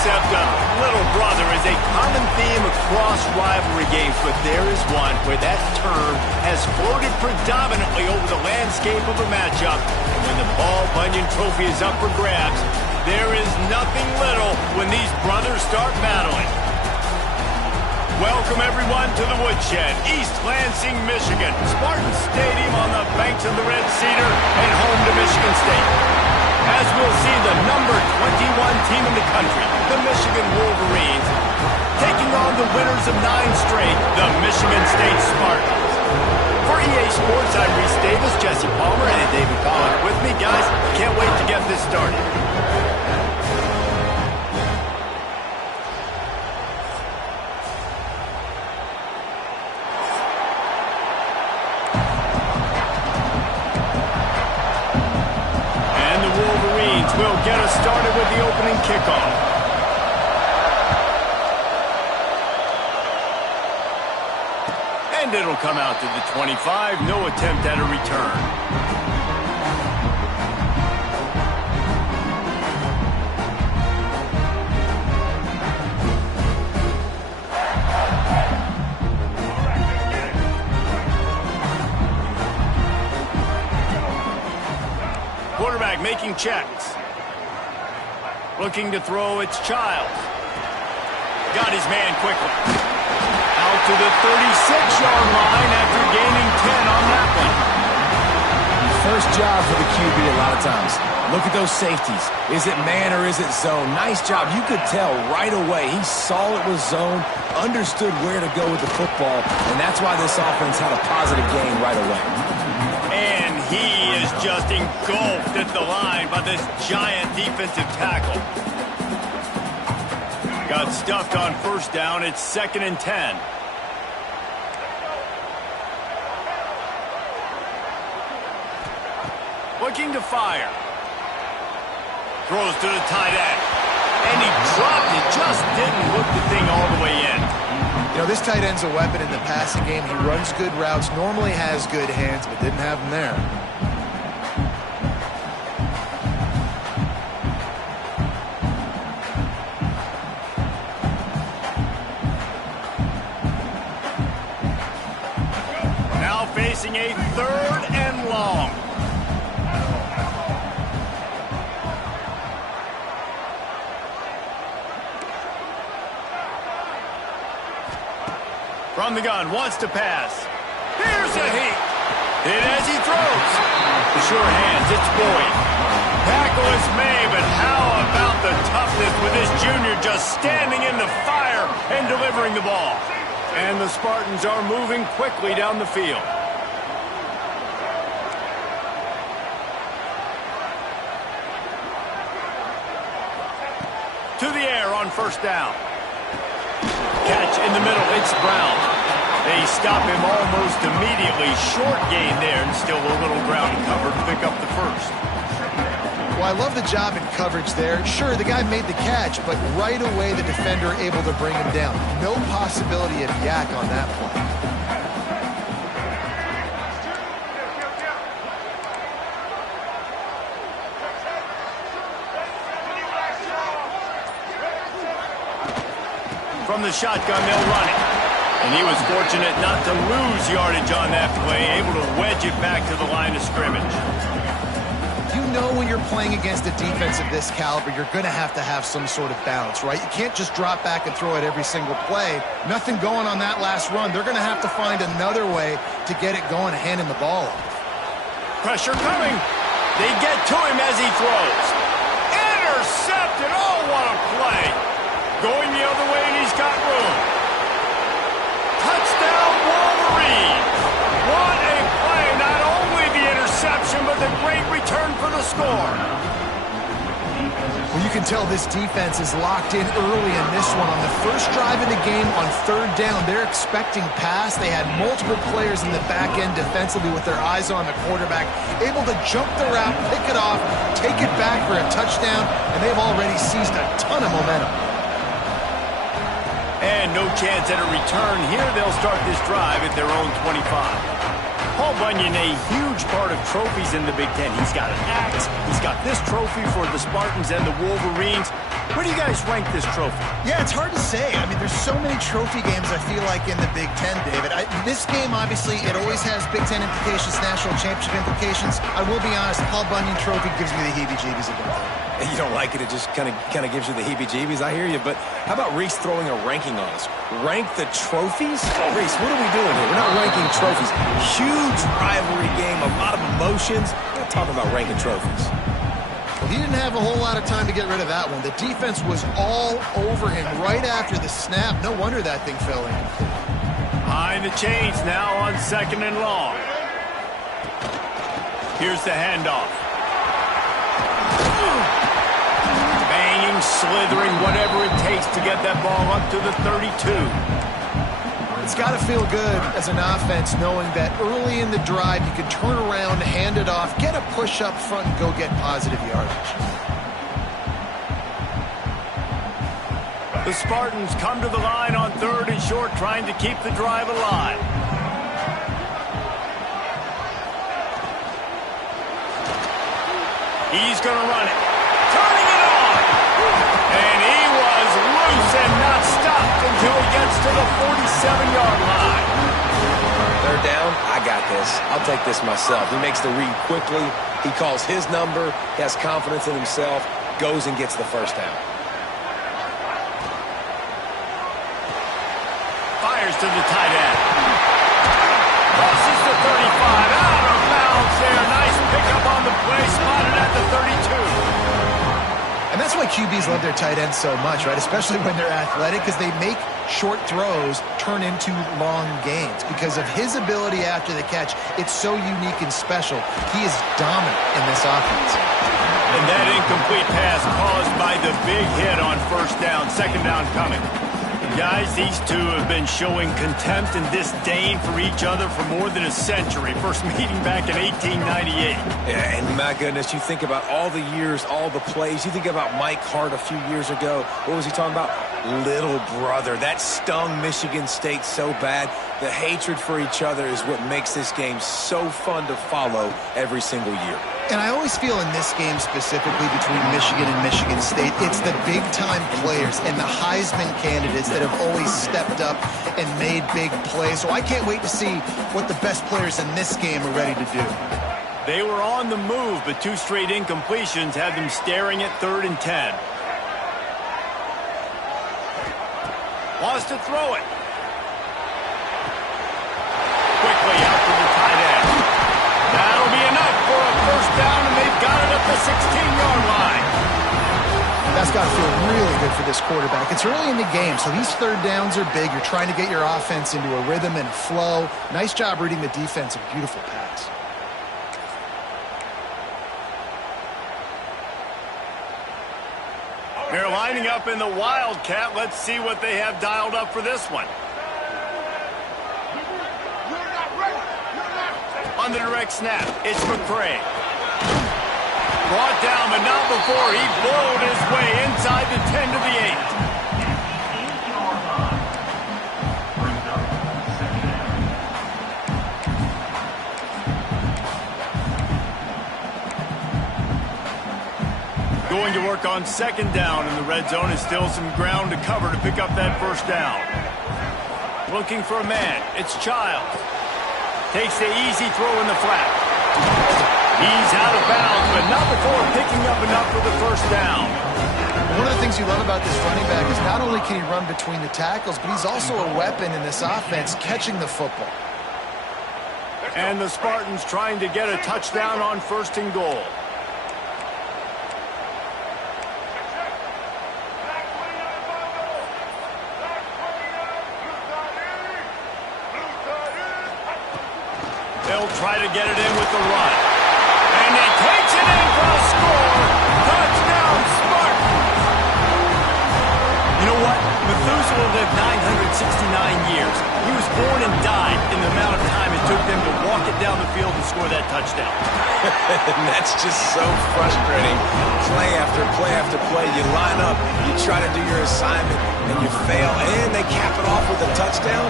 concept of little brother is a common theme across rivalry games, but there is one where that term has floated predominantly over the landscape of a matchup. And when the Paul Bunyan Trophy is up for grabs, there is nothing little when these brothers start battling. Welcome, everyone, to the Woodshed, East Lansing, Michigan. Spartan Stadium on the banks of the Red Cedar and home to Michigan State. As we'll see the number 21 team in the country, the Michigan Wolverines, taking on the winners of 9 straight, the Michigan State Spartans. For EA Sports, I'm Reese Davis, Jesse Palmer, and David Collins with me. Guys, can't wait to get this started. Will get us started with the opening kickoff. And it'll come out to the 25. No attempt at a return. Quarterback making checks. Looking to throw, it's Childs. Got his man quickly. Out to the 36-yard line after gaining 10 on that one. First job for the QB a lot of times. Look at those safeties. Is it man or is it zone? Nice job. You could tell right away. He saw it was zone, understood where to go with the football, and that's why this offense had a positive gain right away. And he is just engulfed at the line by this giant defensive tackle. Got stuffed on first down. It's 2nd and 10. Looking to fire. Throws to the tight end. And he dropped it. Just didn't hook the thing all the way in. You know, this tight end's a weapon in the passing game. He runs good routes, normally has good hands, but didn't have them there. Now facing a 3rd and long. From the gun, wants to pass. Here's a heat. Hit as he throws. The sure hands, it's Boyd. Tackle is made, but how about the toughness with this junior just standing in the fire and delivering the ball? And the Spartans are moving quickly down the field. To the air on first down. Catch in the middle, it's Brown. They stop him almost immediately. Short gain there, and still a little ground cover to pick up the first. Well, I love the job in coverage there. Sure, the guy made the catch, but right away the defender able to bring him down. No possibility of yak on that play. From the shotgun, they'll run it. And he was fortunate not to lose yardage on that play, able to wedge it back to the line of scrimmage. You know when you're playing against a defense of this caliber, you're going to have some sort of balance, right? You can't just drop back and throw it every single play. Nothing going on that last run. They're going to have to find another way to get it going, handing the ball off. Pressure coming. They get to him as he throws. Intercepted. Oh, what a play. Going the other way, and he's got room. Touchdown, Wolverine. What a play. Not only the interception, but the great return for the score. Well, you can tell this defense is locked in early in this one. On the first drive of the game on 3rd down, they're expecting pass. They had multiple players in the back end defensively with their eyes on the quarterback, able to jump the route, pick it off, take it back for a touchdown, and they've already seized a ton of momentum. And no chance at a return. Here they'll start this drive at their own 25. Paul Bunyan, a huge part of trophies in the Big Ten. He's got an axe. He's got this trophy for the Spartans and the Wolverines. Where do you guys rank this trophy? Yeah, it's hard to say. I mean, there's so many trophy games, I feel like, in the Big Ten, David. This game, obviously, it always has Big Ten implications, national championship implications. I will be honest, Paul Bunyan Trophy gives me the heebie-jeebies about that. You don't like it, it just kind of gives you the heebie-jeebies. I hear you, but how about Reese throwing a ranking on us? Rank the trophies? Reese, what are we doing here? We're not ranking trophies. Huge rivalry game, a lot of emotions. We're not talking about ranking trophies. Well, he didn't have a whole lot of time to get rid of that one. The defense was all over him right after the snap. No wonder that thing fell in. Behind the chains now on 2nd and long. Here's the handoff. Banging, slithering, whatever it takes to get that ball up to the 32. It's got to feel good as an offense knowing that early in the drive you can turn around, hand it off, get a push up front, and go get positive yardage. The Spartans come to the line on 3rd and short, trying to keep the drive alive. He's going to run it. Turning it on. And he was loose and not stopped until he gets to the 47-yard line. 3rd down, I got this. I'll take this myself. He makes the read quickly. He calls his number. He has confidence in himself. Goes and gets the 1st down. Fires to the tight end. Crosses the 35. Out of bounds there. Nice pickup on the play. Spotted at the 32. And that's why QBs love their tight ends so much, right? Especially when they're athletic, because they make short throws turn into long gains. Because of his ability after the catch, it's so unique and special. He is dominant in this offense. And that incomplete pass caused by the big hit on 1st down. 2nd down coming. Guys, these two have been showing contempt and disdain for each other for more than a century. First meeting back in 1898. Yeah, and my goodness, you think about all the years, all the plays. You think about Mike Hart a few years ago. What was he talking about? Little brother. That stung Michigan State so bad. The hatred for each other is what makes this game so fun to follow every single year. And I always feel in this game specifically between Michigan and Michigan State, it's the big-time players and the Heisman candidates that have always stepped up and made big plays. So I can't wait to see what the best players in this game are ready to do. They were on the move, but 2 straight incompletions had them staring at 3rd and 10. Wants to throw it. Quickly out to the tight end. That'll be enough for a 1st down, and they've got it up the 16-yard line. That's got to feel really good for this quarterback. It's early in the game, so these 3rd downs are big. You're trying to get your offense into a rhythm and a flow. Nice job reading the defense. A beautiful pass. They're lining up in the Wildcat. Let's see what they have dialed up for this one. On the direct snap, it's McCray. Brought down, but not before he blowed his way inside the 10 to the 8. Going to work on 2nd down in the red zone. Is still some ground to cover to pick up that 1st down. Looking for a man. It's Childs. Takes the easy throw in the flat. He's out of bounds, but not before picking up enough for the 1st down. One of the things you love about this running back is not only can he run between the tackles, but he's also a weapon in this offense catching the football. And the Spartans trying to get a touchdown on 1st and goal. They'll try to get it in with the run. And he takes it in for a score. Touchdown, Spartans. You know what? Methuselah lived 969 years. He was born and died in the amount of time it took them to walk it down the field and score that touchdown. And that's just so frustrating. Play after play after play. You line up, you try to do your assignment, and you fail. And they cap it off with a touchdown.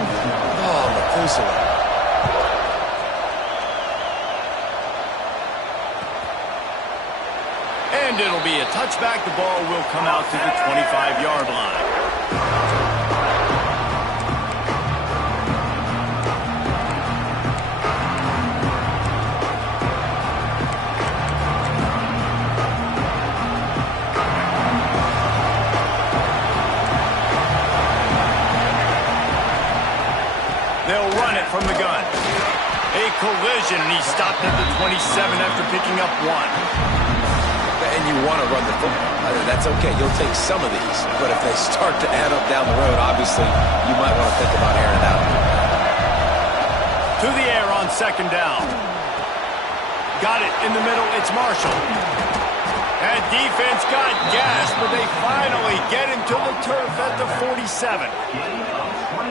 Oh, Methuselah. And it'll be a touchback. The ball will come out to the 25-yard line. They'll run it from the gun. A collision, and he stopped at the 27 after picking up 1. And you want to run the football. That's okay. You'll take some of these. But if they start to add up down the road, obviously, you might want to think about airing it out. To the air on 2nd down. Got it in the middle. It's Marshall. That defense got gassed, but they finally get him to the turf at the 47.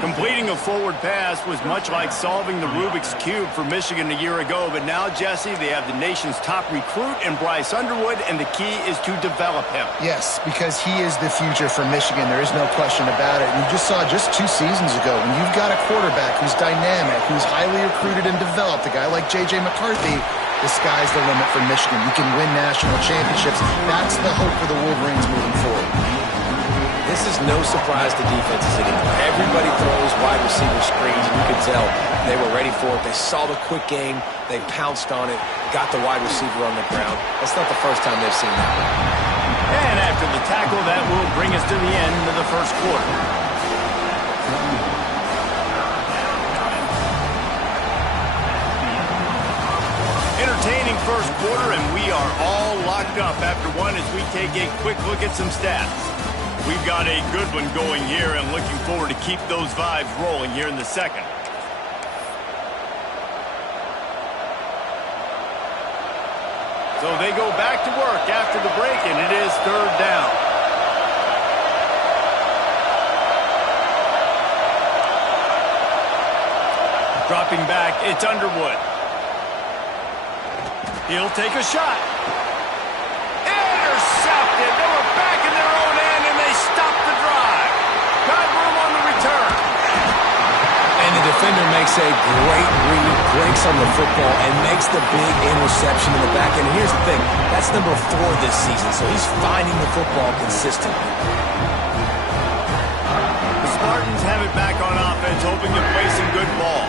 Completing a forward pass was much like solving the Rubik's Cube for Michigan a year ago, but now, Jesse, they have the nation's top recruit in Bryce Underwood, and the key is to develop him. Yes, because he is the future for Michigan. There is no question about it. And you just saw just 2 seasons ago, when you've got a quarterback who's dynamic, who's highly recruited and developed, a guy like J.J. McCarthy, the sky's the limit for Michigan. You can win national championships. That's the hope for the Wolverines moving forward. This is no surprise to defenses anymore. Everybody throws wide receiver screens, and you can tell they were ready for it. They saw the quick game. They pounced on it, got the wide receiver on the ground. That's not the first time they've seen that one. And after the tackle, that will bring us to the end of the first quarter. Entertaining first quarter, and we are all locked up after one as we take a quick look at some stats. We've got a good one going here and looking forward to keep those vibes rolling here in the second. So they go back to work after the break, and it is 3rd down. Dropping back, it's Underwood. He'll take a shot. Intercepted. They were back in their own end, and they stopped the drive. Got room on the return. And the defender makes a great read, breaks on the football, and makes the big interception in the back end. And here's the thing, that's number 4 this season, so he's finding the football consistently. The Spartans have it back on offense, hoping to play some good ball.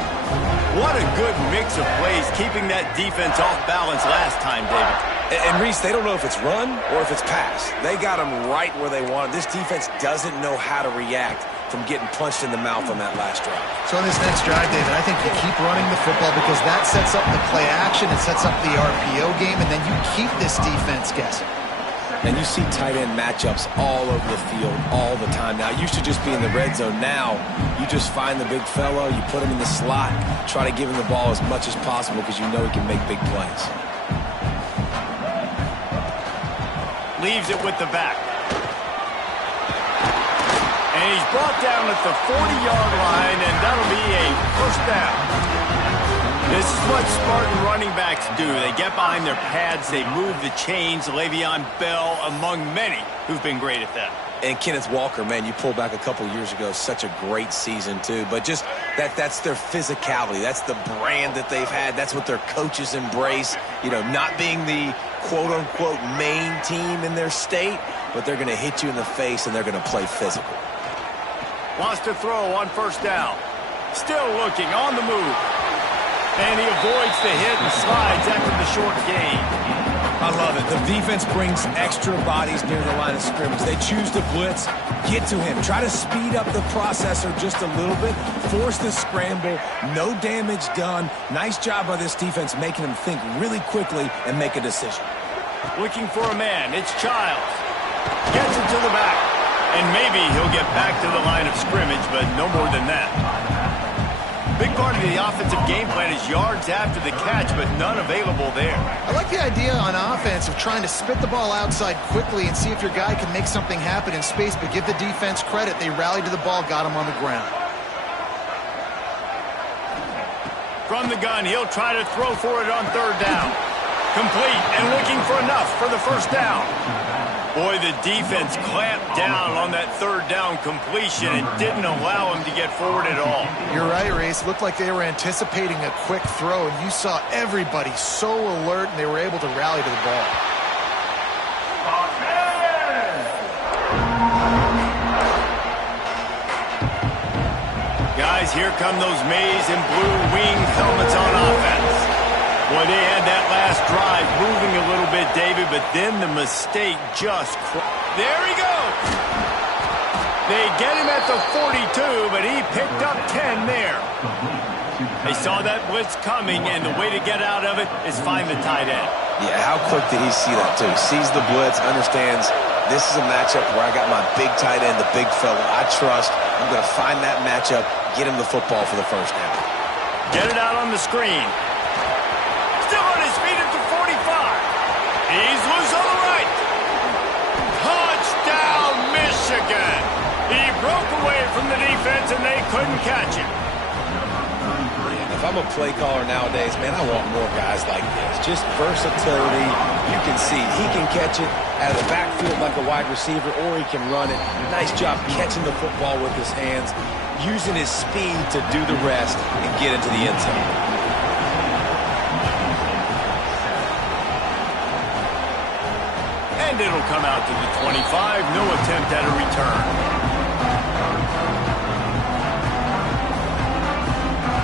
What a good mix of plays, keeping that defense off balance last time, David. And Reese, they don't know if it's run or if it's pass. They got them right where they want it. This defense doesn't know how to react from getting punched in the mouth on that last drive. So on this next drive, David, I think you keep running the football because that sets up the play action, it sets up the RPO game, and then you keep this defense guessing. And you see tight end matchups all over the field all the time. Now, it used to just be in the red zone. Now, you just find the big fellow, you put him in the slot, try to give him the ball as much as possible because you know he can make big plays. Leaves it with the back. And he's brought down at the 40-yard line, and that'll be a 1st down. This is what Spartan running backs do. They get behind their pads, they move the chains. Le'Veon Bell among many who've been great at that. And Kenneth Walker, man, you pulled back a couple years ago, such a great season too. But just that's their physicality. That's the brand that they've had. That's what their coaches embrace. You know, not being the quote-unquote main team in their state, but they're going to hit you in the face and they're going to play physical. Wants to throw on 1st down. Still looking on the move. And he avoids the hit and slides after the short gain. I love it. The defense brings extra bodies near the line of scrimmage. They choose to blitz, get to him, try to speed up the processor just a little bit, force the scramble, no damage done. Nice job by this defense making him think really quickly and make a decision. Looking for a man. It's Childs. Gets it to the back. And maybe he'll get back to the line of scrimmage, but no more than that. Big part of the offensive game plan is yards after the catch, but none available there. I like the idea on offense of trying to spit the ball outside quickly and see if your guy can make something happen in space, but give the defense credit. They rallied to the ball, got him on the ground. From the gun, he'll try to throw for it on 3rd down. Complete and looking for enough for the 1st down. Boy, the defense clamped down on that 3rd down completion and didn't allow him to get forward at all. You're right, Reese. Looked like they were anticipating a quick throw, and you saw everybody so alert, and they were able to rally to the ball. as here come those maize and blue winged helmets on offense. Boy, they had that last drive moving a little bit, David, but then the mistake just... There he goes! They get him at the 42, but he picked up 10 there. They saw that blitz coming, and the way to get out of it is find the tight end. Yeah, how quick did he see that, too? Sees the blitz, understands this is a matchup where I got my big tight end, the big fella I trust. I'm going to find that matchup, get him the football for the first down. Get it out on the screen. Still on his feet at the 45. He's loose on the right. Touchdown, Michigan. He broke away from the defense, and they couldn't catch him. If I'm a play caller nowadays, man, I want more guys like this. Just versatility. You can see he can catch it out of the backfield like a wide receiver, or he can run it. Nice job catching the football with his hands, using his speed to do the rest and get into the end zone. And it'll come out to the 25. No attempt at a return.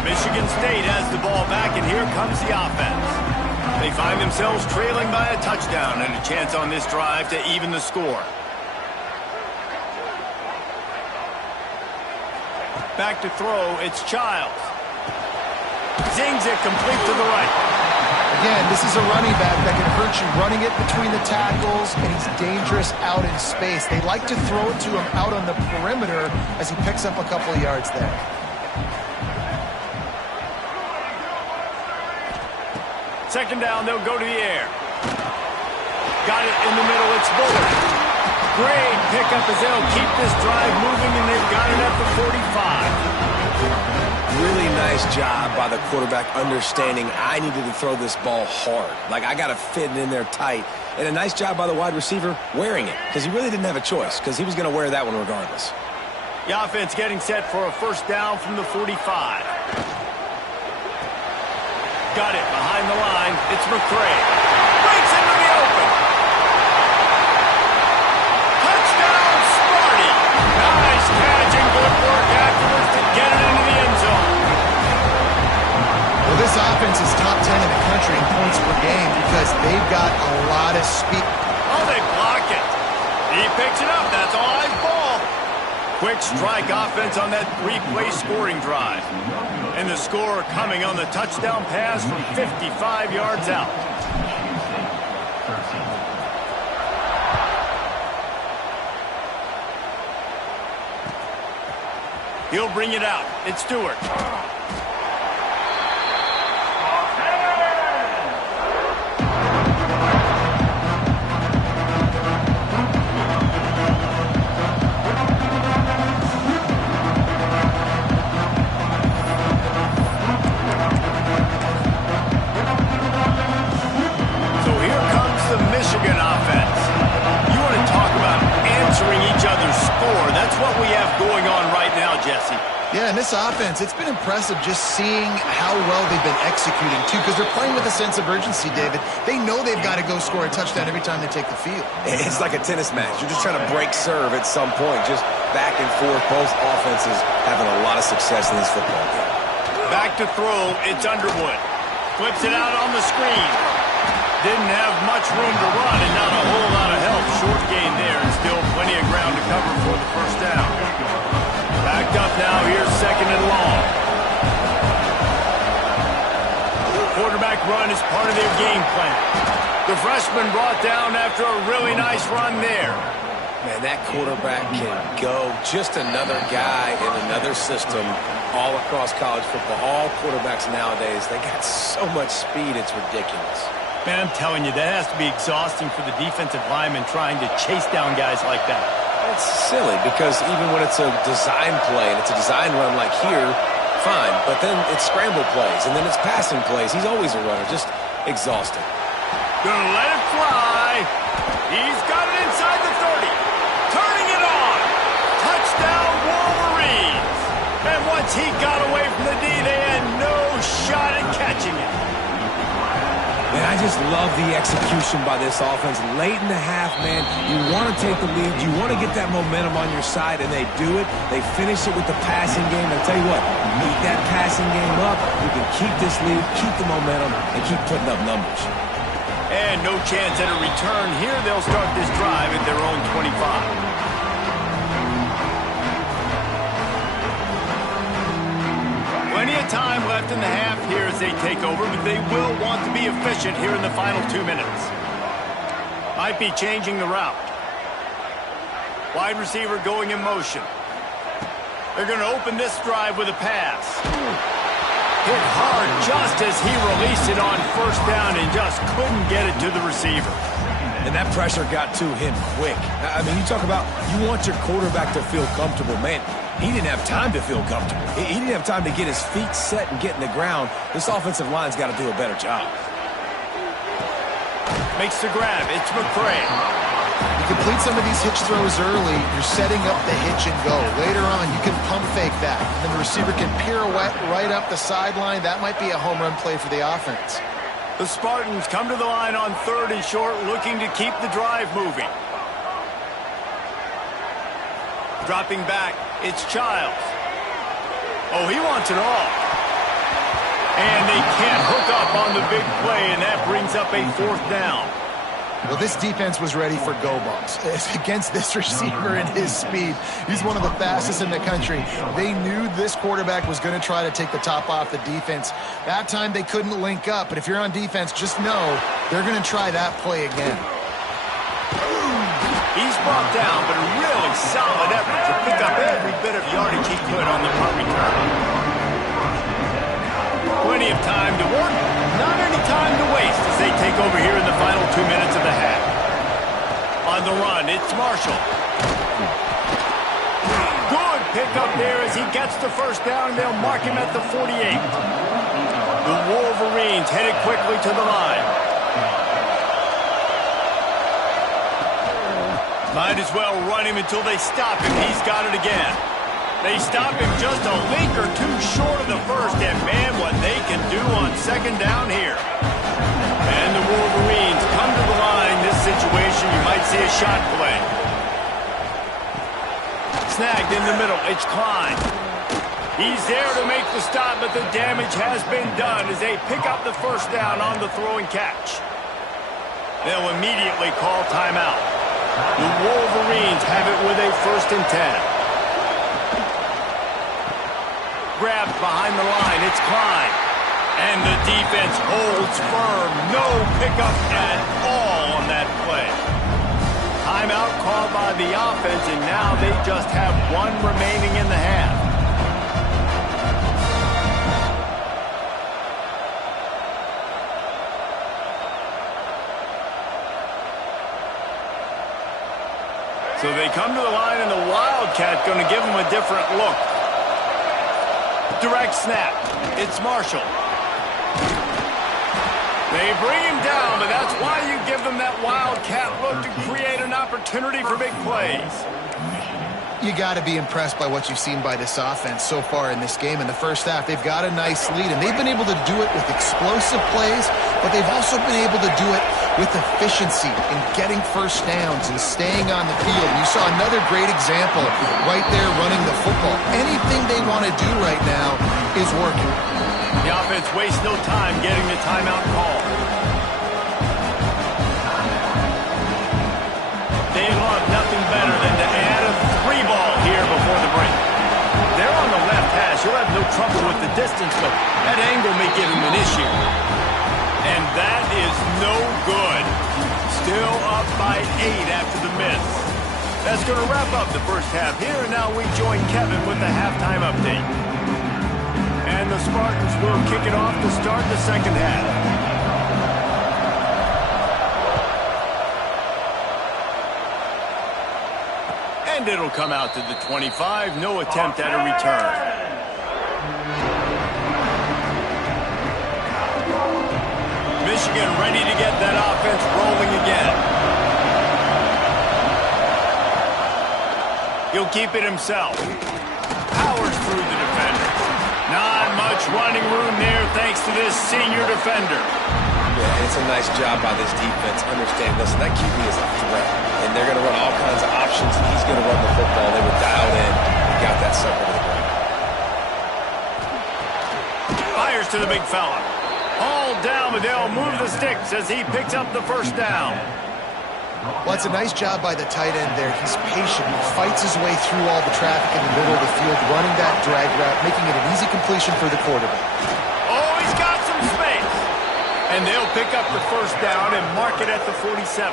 Michigan State has the ball back, and here comes the offense. They find themselves trailing by a touchdown and a chance on this drive to even the score. Back to throw, it's Childs. Zings it complete to the right. Again, this is a running back that can hurt you running it between the tackles, and he's dangerous out in space. They like to throw it to him out on the perimeter as he picks up a couple of yards there. Second down, they'll go to the air. Got it in the middle, it's Bullard. Great pickup as they'll keep this drive moving, and they've got it at the 45. Really nice job by the quarterback understanding I needed to throw this ball hard. Like, I got to fit it in there tight. And a nice job by the wide receiver wearing it, because he really didn't have a choice, because he was going to wear that one regardless. The offense getting set for a first down from the 45. Got it behind the line. It's McCray. Breaks into the open. Touchdown, Sparty. Nice catch and good work afterwards to get it into the end zone. Well, this offense is top 10 in the country in points per game because they've got a lot of speed. Oh, they block it. He picks it up. That's all eyes ball. Quick strike offense on that three-play scoring drive. And the score coming on the touchdown pass from 55 yards out. He'll bring it out. It's Stewart. Michigan offense. You want to talk about answering each other's score. That's what we have going on right now, Jesse. Yeah, and this offense, it's been impressive just seeing how well they've been executing, too, because they're playing with a sense of urgency, David. They know they've got to go score a touchdown every time they take the field. It's like a tennis match. You're just trying to break serve at some point, just back and forth. Both offenses having a lot of success in this football game. Back to throw, it's Underwood. Flips it out on the screen. Didn't have much room to run and not a whole lot of help. Short gain there and still plenty of ground to cover for the first down. Backed up now, here's second and long. Quarterback run is part of their game plan. The freshman brought down after a really nice run there. Man, that quarterback can go. Just another guy in another system all across college football. All quarterbacks nowadays, they got so much speed, it's ridiculous. Man, I'm telling you, that has to be exhausting for the defensive lineman trying to chase down guys like that. It's silly because even when it's a design play and it's a design run like here, fine. But then it's scramble plays and then it's passing plays. He's always a runner, just exhausting. Gonna let it fly. He's got it inside the 30. Turning it on. Touchdown, Wolverines. And once he got away from the D, they had no shot at catching it. Man, I just love the execution by this offense. Late in the half, man, you want to take the lead. You want to get that momentum on your side, and they do it. They finish it with the passing game. I'll tell you what, beat that passing game up. You can keep this lead, keep the momentum, and keep putting up numbers. And no chance at a return here. They'll start this drive at their own 25. Plenty of time left in the half here as they take over, but they will want to be efficient here in the final 2 minutes. Might be changing the route. Wide receiver going in motion. They're going to open this drive with a pass. Hit hard just as he released it on first down and just couldn't get it to the receiver. And that pressure got to him quick. I mean, you talk about you want your quarterback to feel comfortable. Man, he didn't have time to feel comfortable. He didn't have time to get his feet set and get in the ground. This offensive line's got to do a better job. Makes the grab. It's McCray. You complete some of these hitch throws early, you're setting up the hitch and go. Later on, you can pump fake that. And then the receiver can pirouette right up the sideline. That might be a home run play for the offense. The Spartans come to the line on 3rd and short, looking to keep the drive moving. Dropping back, it's Childs. Oh, he wants it all. And they can't hook up on the big play, and that brings up a 4th down. Well, this defense was ready for go balls. Against this receiver and his speed, he's one of the fastest in the country. They knew this quarterback was going to try to take the top off the defense. That time they couldn't link up, but if you're on defense, just know they're going to try that play again. He's brought down, but a really solid effort to pick up every bit of yardage he could on the punt return. Plenty of time to work. Not any time to waste as they take over here in the final 2 minutes of the half. On the run, it's Marshall. Good pickup there as he gets the first down. They'll mark him at the 48. The Wolverines headed quickly to the line. Might as well run him until they stop him. He's got it again. They stop him just a link or two short of the first, and man, what they can do on 2nd down here. And the Wolverines come to the line. This situation, you might see a shot play. Snagged in the middle, it's Klein. He's there to make the stop, but the damage has been done as they pick up the first down on the throw and catch. They'll immediately call timeout. The Wolverines have it with a 1st and 10. Grabbed behind the line, it's Klein. And the defense holds firm. No pickup at all on that play. Timeout called by the offense, and now they just have 1 remaining in the half. So they come to the line, and the Wildcat going to give them a different look. Direct snap. It's Marshall. They bring him down, but that's why you give them that Wildcat look to create an opportunity for big plays. You got to be impressed by what you've seen by this offense so far in this game. In the first half, they've got a nice lead, and they've been able to do it with explosive plays, but they've also been able to do it with efficiency in getting first downs and staying on the field. You saw another great example right there running the football. Anything they want to do right now is working. The offense wastes no time getting the timeout call. They love nothing better than to add a 3-ball here before the break. They're on the left hash. He'll have no trouble with the distance, but that angle may give him an issue. And that is no good. Still up by 8 after the miss. That's going to wrap up the first half here, and now we join Kevin with the halftime update. And the Spartans will kick it off to start the second half. And it'll come out to the 25. No attempt at a return. Michigan ready to get that offense rolling again. He'll keep it himself. Powers through the defender. Not much running room there thanks to this senior defender. And it's a nice job by this defense. Understand, listen, that QB is a threat, and they're going to run all kinds of options. He's going to run the football. They were dialed in and got that sucker to the ground. Fires to the big fella. All down, but they'll move the sticks as he picks up the first down. Well, it's a nice job by the tight end there. He's patient. He fights his way through all the traffic in the middle of the field, running that drag route, making it an easy completion for the quarterback. Oh, he's got some space. And they'll pick up the first down and mark it at the 47.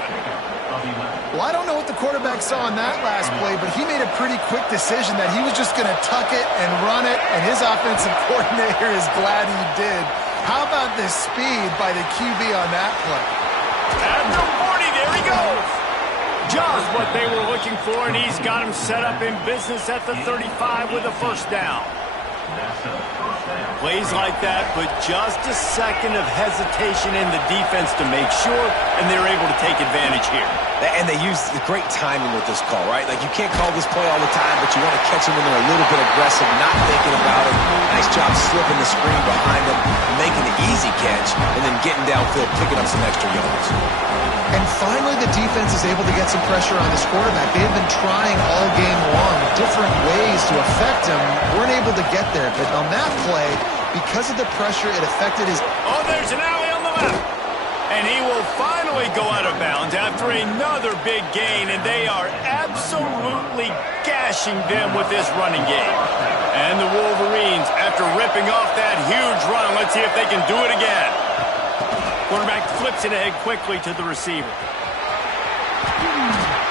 Well, I don't know what the quarterback saw on that last play, but he made a pretty quick decision that he was just going to tuck it and run it, and his offensive coordinator is glad he did. How about the speed by the QB on that play? At the 40, there he goes. Just what they were looking for, and he's got him set up in business at the 35 with a first down. Plays like that, but just a second of hesitation in the defense to make sure, and they're able to take advantage here. And they use the great timing with this call, right? Like, you can't call this play all the time, but you want to catch them when they're a little bit aggressive, not thinking about it. Nice job slipping the screen behind them, making the easy catch, and then getting downfield, picking up some extra yards. And finally, the defense is able to get some pressure on this quarterback. They have been trying all game long different ways to affect him. Weren't able to get there, but on that play, because of the pressure, it affected his... Oh, there's an alley on the left. And he will finally go out of bounds after another big gain, and they are absolutely gashing them with this running game. And the Wolverines, after ripping off that huge run, let's see if they can do it again. Quarterback flips it ahead quickly to the receiver.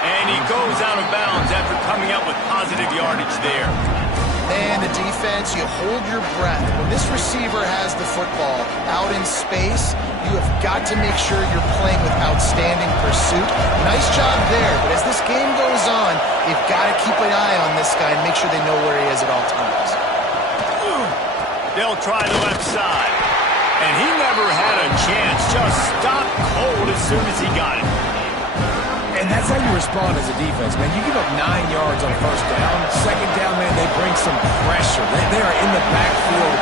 And he goes out of bounds after coming out with positive yardage there. And the defense, you hold your breath. When this receiver has the football out in space, you have got to make sure you're playing with outstanding pursuit. Nice job there, but as this game goes on, you've got to keep an eye on this guy and make sure they know where he is at all times. They'll try the left side. And he never had a chance, just stopped cold as soon as he got it. And that's how you respond as a defense, man. You give up 9 yards on first down. Second down, man, they bring some pressure. They are in the backfield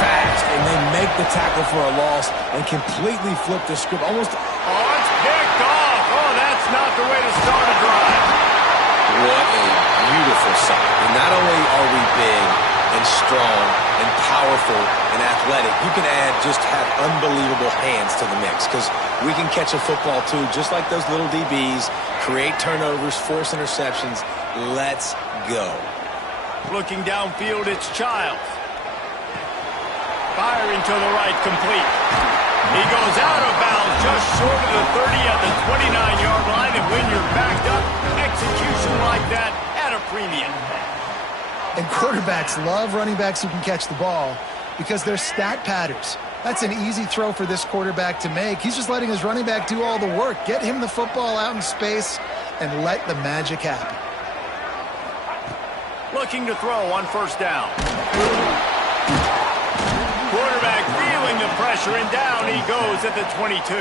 fast, and they make the tackle for a loss and completely flip the script. Almost. Oh, it's picked off. Oh, that's not the way to start a drive. What a beautiful sight. And not only are we big and strong and powerful and athletic, you can just have unbelievable hands to the mix, because we can catch a football too, just like those little DBs, create turnovers, force interceptions. Let's go. Looking downfield, it's Childs. Firing to the right, complete. He goes out of bounds just short of the 30 at the 29-yard line, and when you're backed up, execution like that at a premium. And quarterbacks love running backs who can catch the ball because they're stat patters. That's an easy throw for this quarterback to make. He's just letting his running back do all the work. Get him the football out in space and let the magic happen. Looking to throw on first down. Quarterback feeling the pressure, and down he goes at the 22.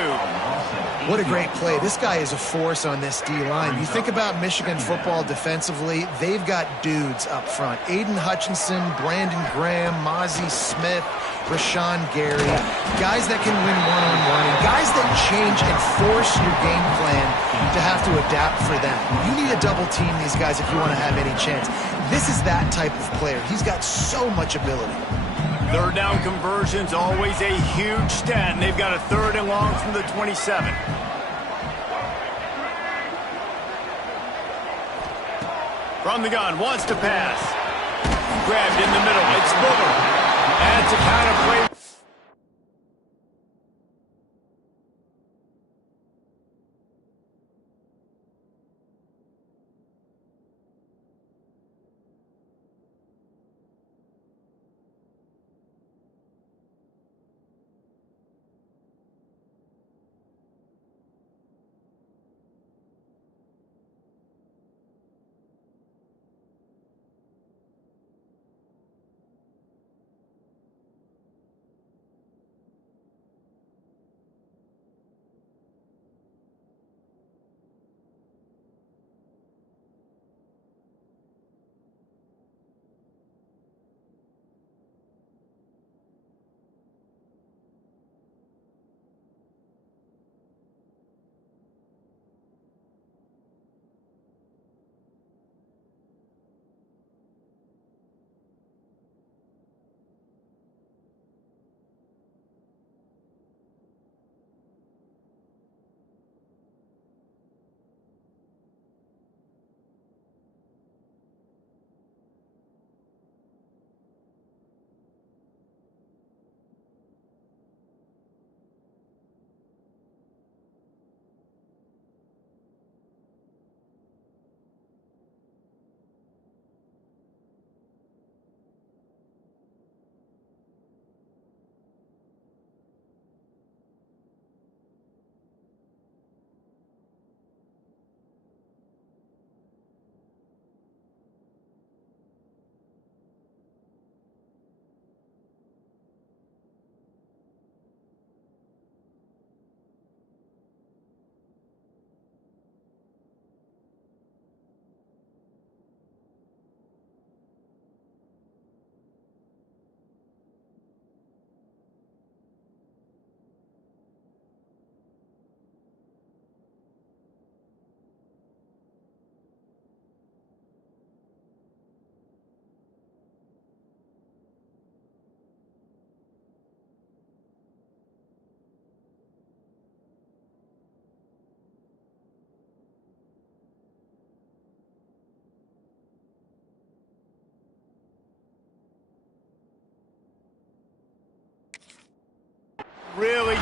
What a great play. This guy is a force on this D-line. You think about Michigan football defensively, they've got dudes up front. Aiden Hutchinson, Brandon Graham, Mozzie Smith, Rashawn Gary. Guys that can win one-on-one, and guys that change and force your game plan to have to adapt for them. You need to double team these guys if you want to have any chance. This is that type of player. He's got so much ability. Third down conversion's always a huge stat, and they've got a third and long from the 27. From the gun, wants to pass. Grabbed in the middle, it's Fuller. That's a kind of play.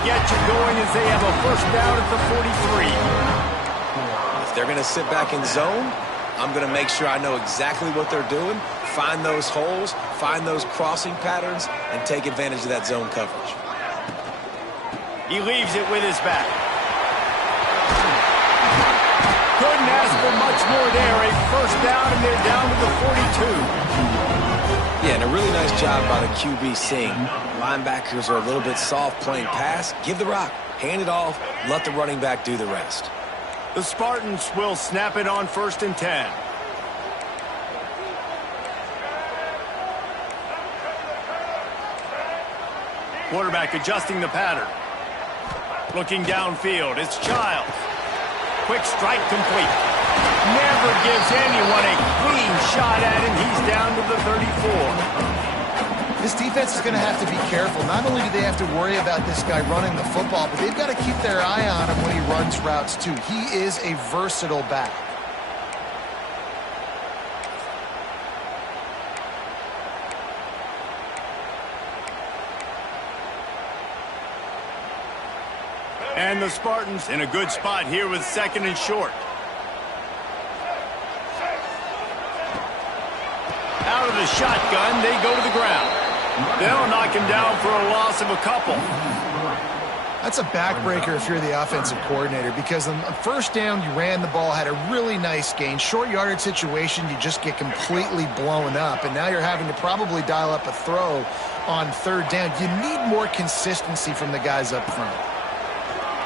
get you going as they have a first down at the 43. If they're going to sit back in zone, I'm going to make sure I know exactly what they're doing, find those holes, find those crossing patterns, and take advantage of that zone coverage. He leaves it with his back. Couldn't ask for much more there. A first down, and they're down to the 42. Yeah, and a really nice job by the QB seeing linebackers are a little bit soft playing pass. Give the rock, hand it off, let the running back do the rest. The Spartans will snap it on 1st and 10. Quarterback adjusting the pattern. Looking downfield, it's Childs. Quick strike complete. Never gives anyone a clean shot at him. He's down to the 34. This defense is going to have to be careful. Not only do they have to worry about this guy running the football, but they've got to keep their eye on him when he runs routes too. He is a versatile back. And the Spartans in a good spot here with 2nd and short. Out of the shotgun, they go to the ground. They'll knock him down for a loss of a couple. That's a backbreaker if you're the offensive coordinator, because on 1st down, you ran the ball, had a really nice gain. Short yardage situation, you just get completely blown up, and now you're having to probably dial up a throw on 3rd down. You need more consistency from the guys up front.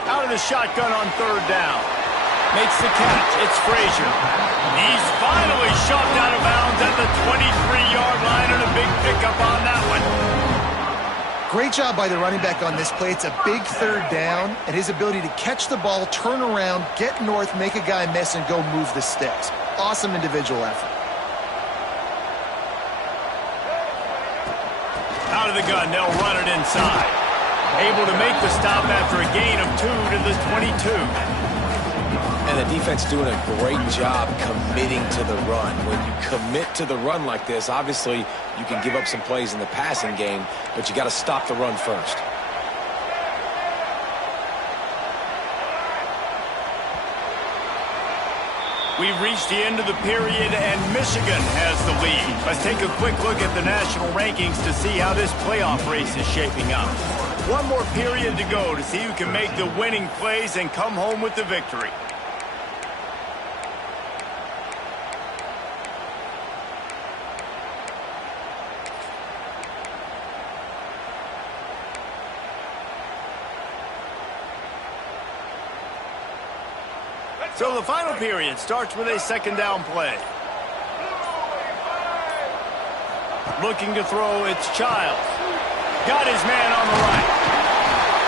Out of the shotgun on 3rd down. Makes the catch. It's Frazier. He's finally shoved out of bounds at the 23-yard line, and a big pickup on that one. Great job by the running back on this play. It's a big 3rd down, and his ability to catch the ball, turn around, get north, make a guy miss, and go move the sticks. Awesome individual effort. Out of the gun, they'll run it inside. Able to make the stop after a gain of 2 to the 22. And the defense doing a great job committing to the run. When you commit to the run like this, obviously you can give up some plays in the passing game, but you got to stop the run first. We've reached the end of the period, and Michigan has the lead. Let's take a quick look at the national rankings to see how this playoff race is shaping up. One more period to go to see who can make the winning plays and come home with the victory. So the final period starts with a 2nd down play. Looking to throw, it's Childs. Got his man on the right.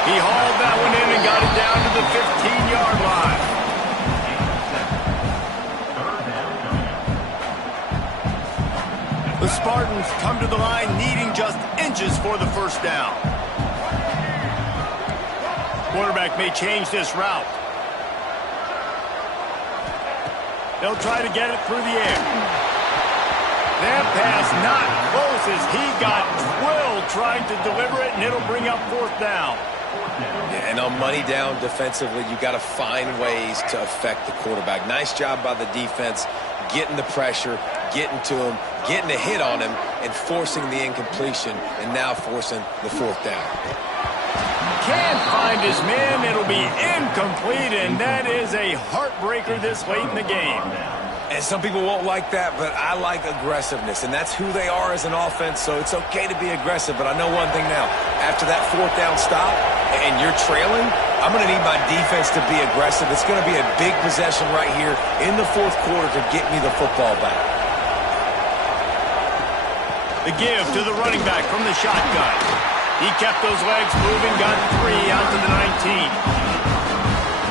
He hauled that one in and got it down to the 15-yard line. The Spartans come to the line needing just inches for the 1st down. Quarterback may change this route. They'll try to get it through the air. That pass not close as he got drilled trying to deliver it, and it'll bring up 4th down. Yeah, and on money down defensively, you got to find ways to affect the quarterback. Nice job by the defense, getting the pressure, getting to him, getting a hit on him, and forcing the incompletion, and now forcing the 4th down. Can't find his man. It'll be incomplete, and that is a heartbreaker this late in the game. And some people won't like that, but I like aggressiveness, and that's who they are as an offense, so it's okay to be aggressive. But I know one thing now. After that 4th down stop and you're trailing, I'm going to need my defense to be aggressive. It's going to be a big possession right here in the 4th quarter to get me the football back. The give to the running back from the shotgun. He kept those legs moving, got 3 out to the 19.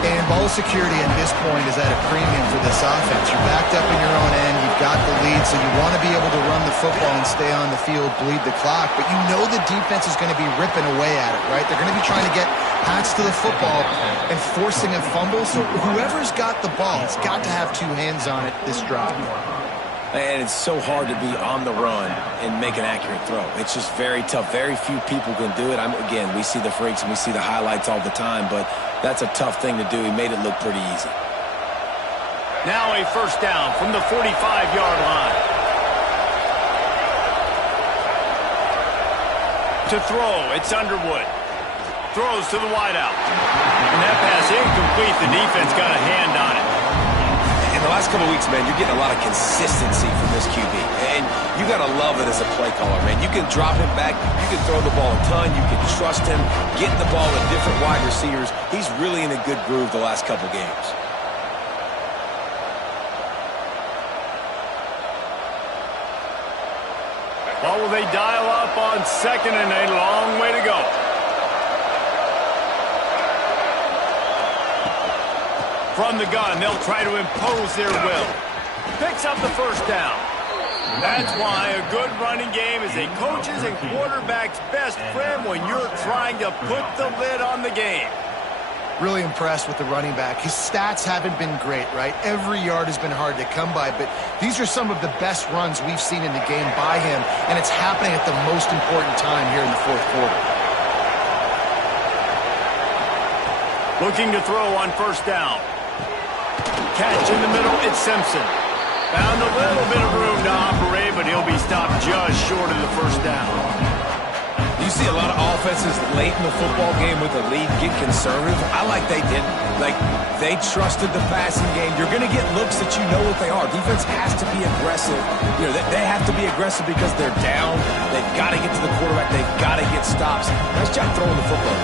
And ball security at this point is at a premium for this offense. You're backed up in your own end. You've got the lead, so you want to be able to run the football and stay on the field, bleed the clock. But you know the defense is going to be ripping away at it, right? They're going to be trying to get hats to the football and forcing a fumble. So whoever's got the ball has got to have 2 hands on it this drive. And it's so hard to be on the run and make an accurate throw. It's just very tough. Very few people can do it. Again, we see the freaks and we see the highlights all the time, but that's a tough thing to do. He made it look pretty easy. Now a first down from the 45-yard line. To throw, it's Underwood. Throws to the wideout. And that pass incomplete. The defense got a hand on it. In the last couple of weeks, man, you're getting a lot of consistency from this QB. And you got to love it as a play caller, man. You can drop him back. You can throw the ball a ton. You can trust him, getting the ball to different wide receivers. He's really in a good groove the last couple games. What will they dial up on second and a long way to go? From the gun, they'll try to impose their will. Picks up the first down. That's why a good running game is a coach's and quarterback's best friend when you're trying to put the lid on the game. Really impressed with the running back. His stats haven't been great, right? Every yard has been hard to come by, but these are some of the best runs we've seen in the game by him, and it's happening at the most important time here in the fourth quarter. Looking to throw on first down. Catch in the middle, it's Simpson. Found a little bit of room to operate, but he'll be stopped just short of the first down. You see a lot of offenses late in the football game with a lead get conservative. I like they didn't. Like, they trusted the passing game. You're going to get looks that you know what they are. Defense has to be aggressive. You know, they have to be aggressive because they're down. They've got to get to the quarterback. They've got to get stops. Nice job throwing the football.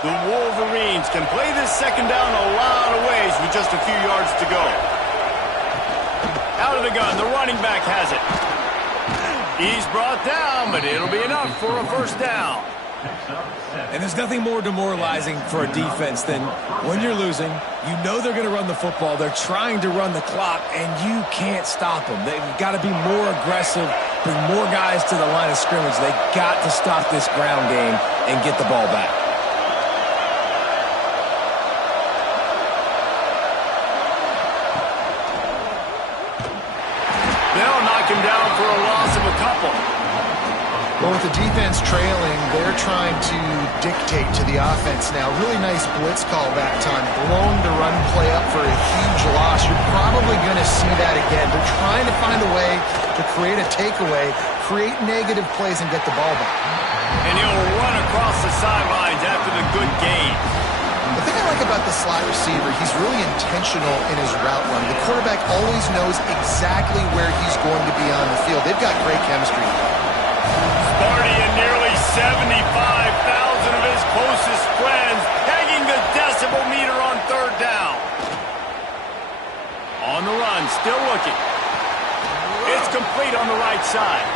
The Wolverines can play this second down a lot of ways with just a few yards to go. Out of the gun, the running back has it. He's brought down, but it'll be enough for a first down. And there's nothing more demoralizing for a defense than when you're losing, you know they're going to run the football, they're trying to run the clock, and you can't stop them. They've got to be more aggressive, bring more guys to the line of scrimmage. They've got to stop this ground game and get the ball back. They'll knock him down for a loss of a couple. Well, with the defense trailing, they're trying to dictate to the offense now. Really nice blitz call that time. Blown the run play up for a huge loss. You're probably going to see that again. They're trying to find a way to create a takeaway, create negative plays, and get the ball back. And he'll run across the sidelines after the good game. The thing I like about the slot receiver, he's really intentional in his route run. The quarterback always knows exactly where he's going to be on the field. They've got great chemistry. Sparty and nearly 75,000 of his closest friends hanging the decibel meter on third down. On the run, still looking. It's complete on the right side.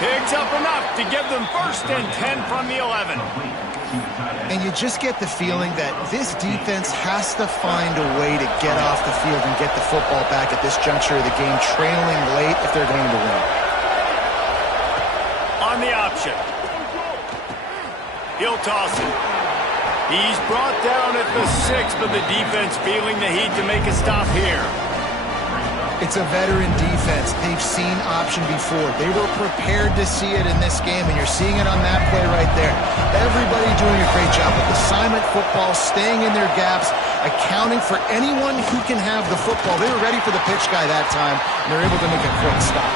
Picks up enough to give them first and 10 from the 11. And you just get the feeling that this defense has to find a way to get off the field and get the football back at this juncture of the game, trailing late if they're going to win. On the option. He'll toss it. He's brought down at the 6, but the defense feeling the heat to make a stop here. It's a veteran defense. They've seen option before. They were prepared to see it in this game, and you're seeing it on that play right there. Everybody doing a great job with assignment football, staying in their gaps, accounting for anyone who can have the football. They were ready for the pitch guy that time, and they're able to make a quick stop.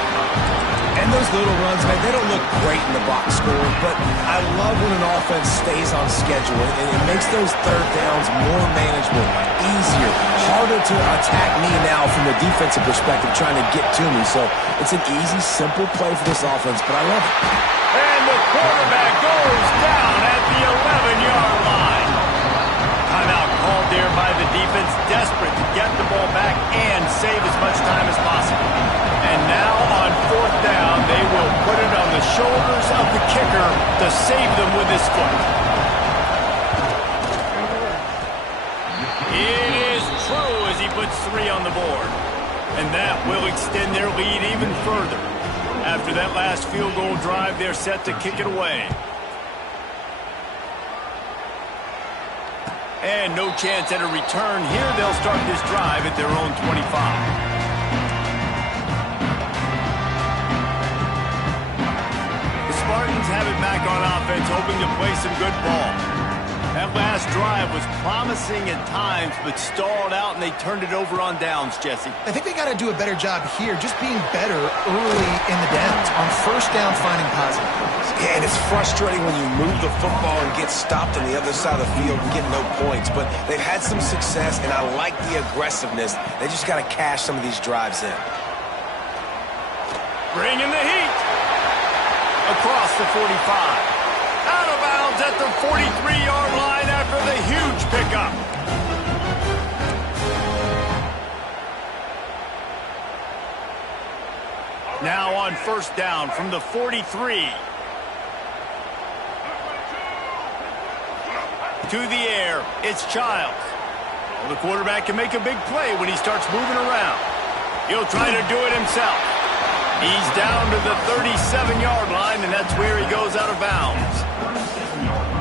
And those little runs, man, they don't look great in the box score, but I love when an offense stays on schedule, and it makes those third downs more manageable, easier, harder to attack me now from the defensive perspective trying to get to me. So it's an easy, simple play for this offense, but I love it. And the quarterback goes down at the 11-yard line. Timeout called there by the defense, desperate to get the ball back and save as much time as possible. And now on fourth down, they will put it on the shoulders of the kicker to save them with his foot. It is true as he puts 3 on the board. And that will extend their lead even further. After that last field goal drive, they're set to kick it away. And no chance at a return here. They'll start this drive at their own 25. Spartans have it back on offense, hoping to play some good ball. That last drive was promising at times, but stalled out, and they turned it over on downs, Jesse. I think they got to do a better job here, just being better early in the downs. On first down, finding positive plays. Yeah, and it's frustrating when you move the football and get stopped on the other side of the field and get no points. But they've had some success, and I like the aggressiveness. They just got to cash some of these drives in. Bring in the heat. Across the 45. Out of bounds at the 43-yard line after the huge pickup. Now on first down from the 43. To the air, it's Childs. Well, the quarterback can make a big play when he starts moving around. He'll try to do it himself. He's down to the 37-yard line, and that's where he goes out of bounds.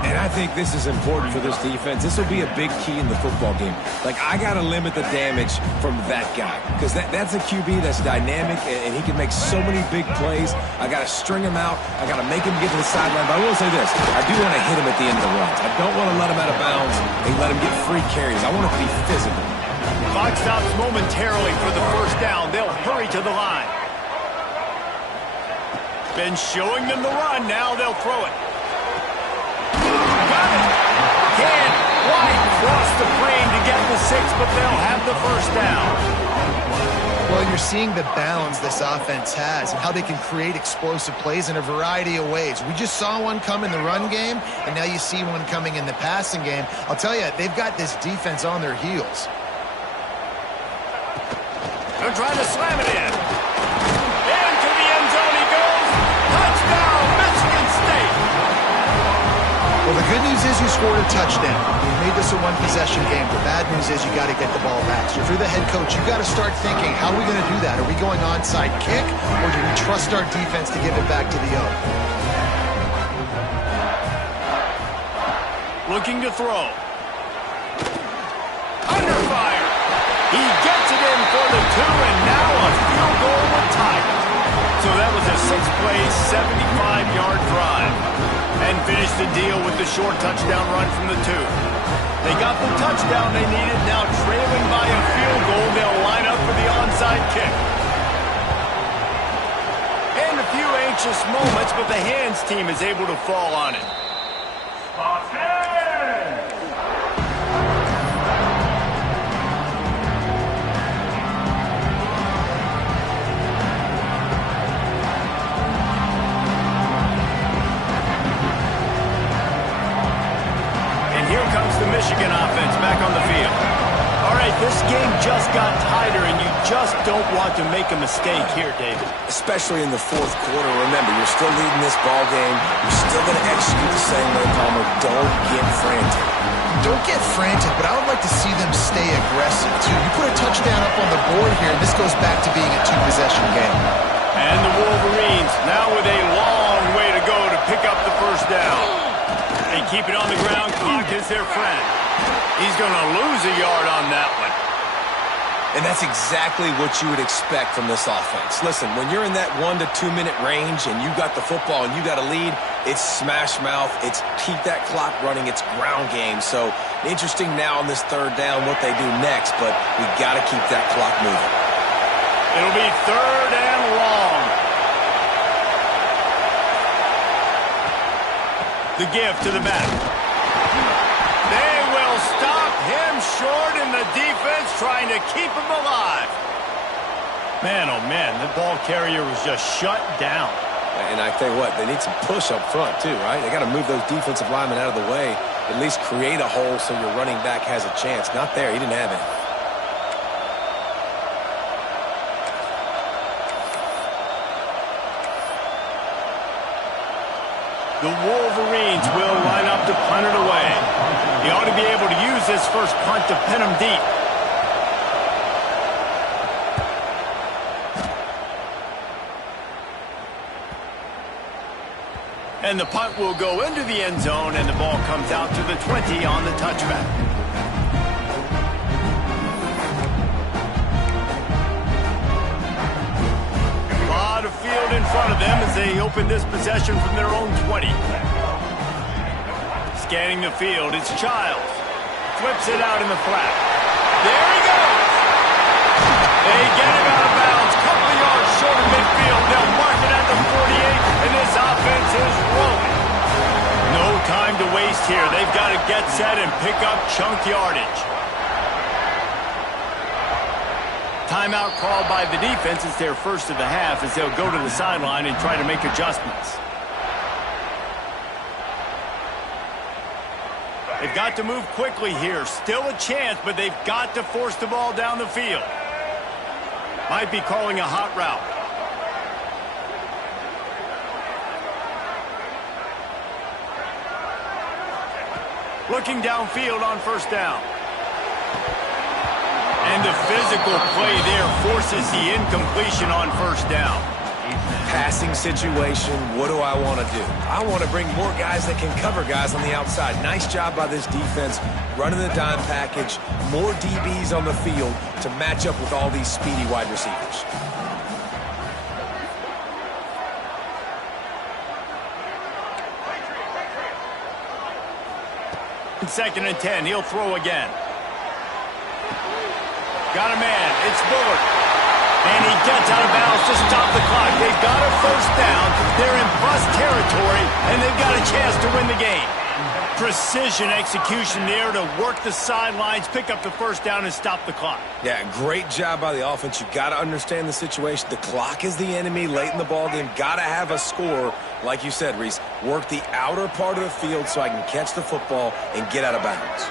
And I think this is important for this defense. This will be a big key in the football game. Like, I got to limit the damage from that guy because that's a QB that's dynamic, and he can make so many big plays. I got to string him out. I got to make him get to the sideline. But I will say this. I do want to hit him at the end of the runs. I don't want to let him out of bounds and let him get free carries. I want it to be physical. Clock stops momentarily for the first down. They'll hurry to the line. Been showing them the run. Now they'll throw it. Got it. Can White cross the frame to get the 6, but they'll have the first down. Well, you're seeing the balance this offense has and how they can create explosive plays in a variety of ways. We just saw one come in the run game, and now you see one coming in the passing game. I'll tell you, they've got this defense on their heels. They're trying to slam it in. Into the end zone he goes. Touchdown, Michigan State. Well, the good news is you scored a touchdown. You made this a one-possession game. The bad news is you got to get the ball back. So if you're the head coach, you got to start thinking, how are we going to do that? Are we going onside kick, or do we trust our defense to give it back to the O? Looking to throw. Under fire. He gets it in for the 2, and now a field goal would tie it. So that was a 6-play, 75-yard drive. And finished the deal with the short touchdown run from the 2. They got the touchdown they needed. Now trailing by a field goal, they'll line up for the onside kick. And a few anxious moments, but the hands team is able to fall on it. Michigan offense back on the field. All right, this game just got tighter, and you just don't want to make a mistake here, David. Especially in the fourth quarter. Remember, you're still leading this ball game. You're still going to execute the same way, Palmer. Don't get frantic. Don't get frantic, but I would like to see them stay aggressive, too. You put a touchdown up on the board here, and this goes back to being a 2-possession game. And the Wolverines now with a long way to go to pick up the first down. They keep it on the ground. Clock is their friend. He's going to lose a yard on that one. And that's exactly what you would expect from this offense. Listen, when you're in that 1 to 2 minute range and you got the football and you got a lead, it's smash mouth. It's keep that clock running. It's ground game. So interesting now on this third down what they do next, but we got to keep that clock moving. It'll be third and long. The give to the back. They will stop him short, and the defense trying to keep him alive. Man, oh man, the ball carrier was just shut down. And I tell you what, they need some push up front too, right? They got to move those defensive linemen out of the way, at least create a hole so your running back has a chance. Not there, he didn't have it. The Wolverines will line up to punt it away. He ought to be able to use this first punt to pin him deep. And the punt will go into the end zone, and the ball comes out to the 20 on the touchback. they open this possession from their own 20. Scanning the field, it's Childs. Flips it out in the flat. There he goes! They get him out of bounds, couple of yards short of midfield. They'll mark it at the 48, and this offense is rolling. No time to waste here. They've got to get set and pick up chunk yardage. Timeout called by the defense. It's their first of the half as they'll go to the sideline and try to make adjustments. They've got to move quickly here. Still a chance, but they've got to force the ball down the field. Might be calling a hot route. Looking downfield on first down. And the physical play there forces the incompletion on first down. Passing situation, what do I want to do? I want to bring more guys that can cover guys on the outside. Nice job by this defense, running the dime package, more DBs on the field to match up with all these speedy wide receivers. Second and 10, he'll throw again. Got a man, it's Bullard. And he gets out of bounds to stop the clock. They've got a first down, they're in bust territory, and they've got a chance to win the game. Precision execution there to work the sidelines, pick up the first down, and stop the clock. Yeah, great job by the offense. You got to understand the situation. The clock is the enemy late in the ball game. Got to have a score, like you said, Reese. Work the outer part of the field so I can catch the football and get out of bounds.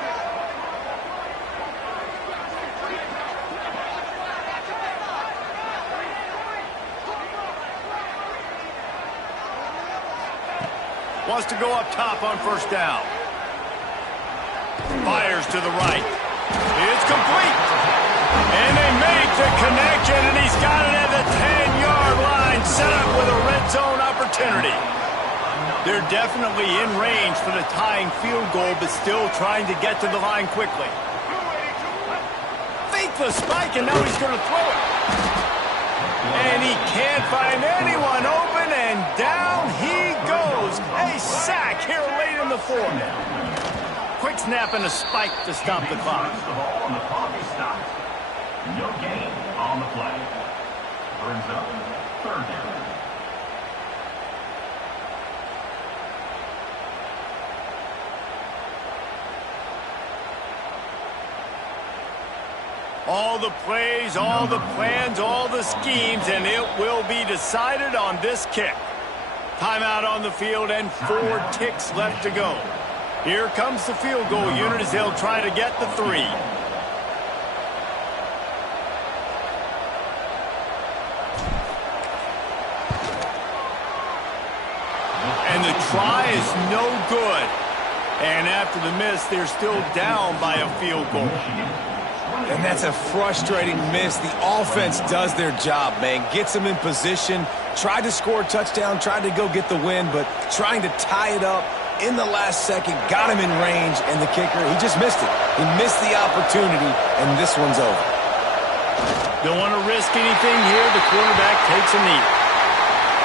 Wants to go up top on first down. Fires to the right. It's complete. And they make the connection, and he's got it at the 10-yard line, set up with a red zone opportunity. They're definitely in range for the tying field goal, but still trying to get to the line quickly. Fake the spike, and now he's going to throw it. And he can't find anyone open, and down he goes. A sack here late in the fourth. Quick snap and a spike to stop the clock. No gain on the play. Brings up third down. All the plays, all the plans, all the schemes, and it will be decided on this kick. Timeout on the field and 4 ticks left to go. Here comes the field goal unit as they'll try to get the 3. And the try is no good. And after the miss, they're still down by a field goal. And that's a frustrating miss. The offense does their job, man. Gets them in position, tried to score a touchdown, tried to go get the win, but trying to tie it up in the last second, got him in range, and the kicker, he just missed it. He missed the opportunity, and this one's over. Don't want to risk anything here. The quarterback takes a knee.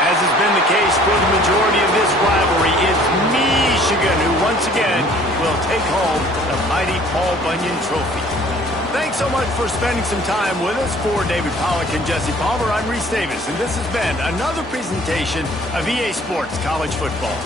As has been the case for the majority of this rivalry, it's Michigan who once again will take home the mighty Paul Bunyan Trophy. Thanks so much for spending some time with us. For David Pollack and Jesse Palmer, I'm Reese Davis, and this has been another presentation of EA Sports College Football.